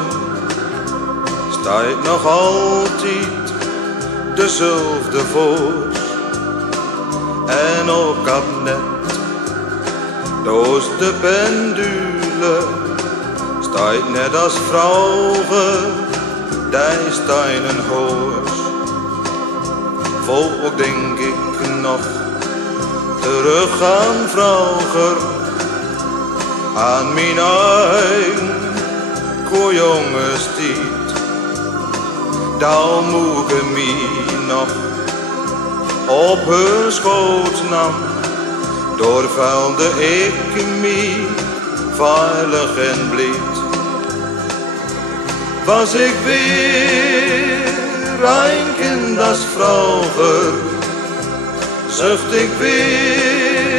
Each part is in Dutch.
bossen staat nog altijd dezelfde voos. En op kabinet, doos de pendule, staat net als vrouwen, die staan een hoos. Volk denk ik nog terug aan vroeger, aan mijn eigen koejongenstijd. Daar moet ik mij nog op hun schoot nam, doorvuilde ik mij veilig en blijd. Was ik weer een kind als vroeger, zucht ik weer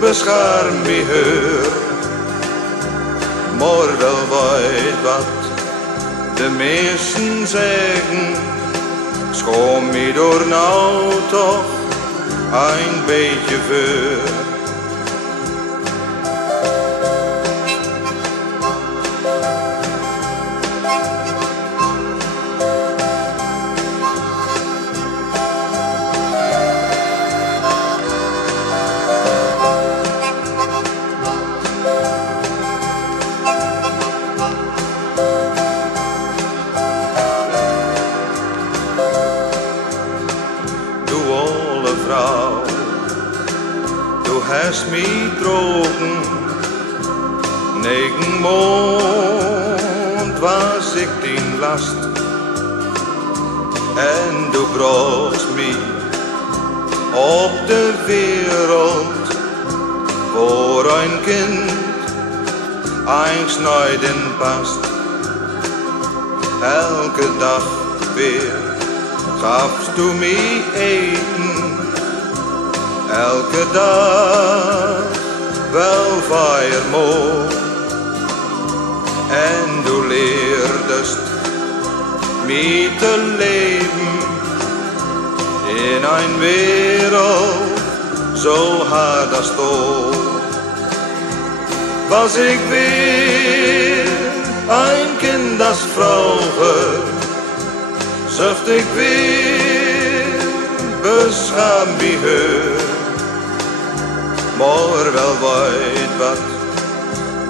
bescherm mij haar. Maar wel weet wat de meesten zeggen, schoon mij door nou toch een beetje voor. Vrouw, du hast mich drogen, 9 Mond was ik din last, en du bracht mich op de wereld, voor een kind einsnijden past. Elke dag weer gafst du mij eten, elke dag wel feier mooi. En du leerdest mij te leven in een wereld zo hard als dood. Was ik weer een kind als vroeger, zucht ik weer beschaamd bij haar. Maar wel weet wat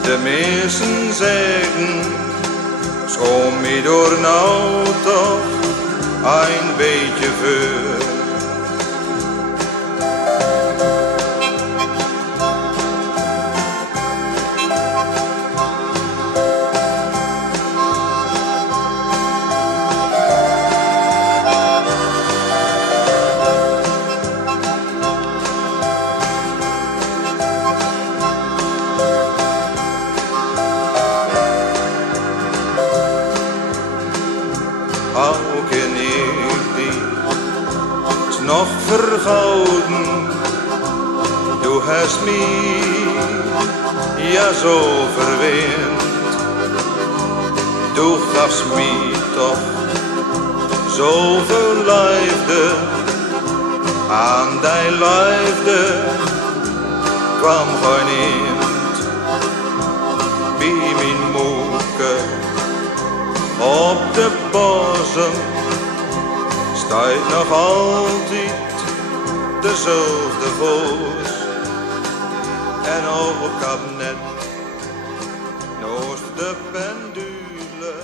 de mensen zeggen, schoon mij door nou toch een beetje voor. Auch ken ik die nog vergouden, du hast mij ja zo verweend. Du gafst mij toch zoveel liefde, aan die liefde kwam geen eind. Bij mijn moeke op de bossen staat nog altijd dezelfde voos. En op het kabinet noost de pendule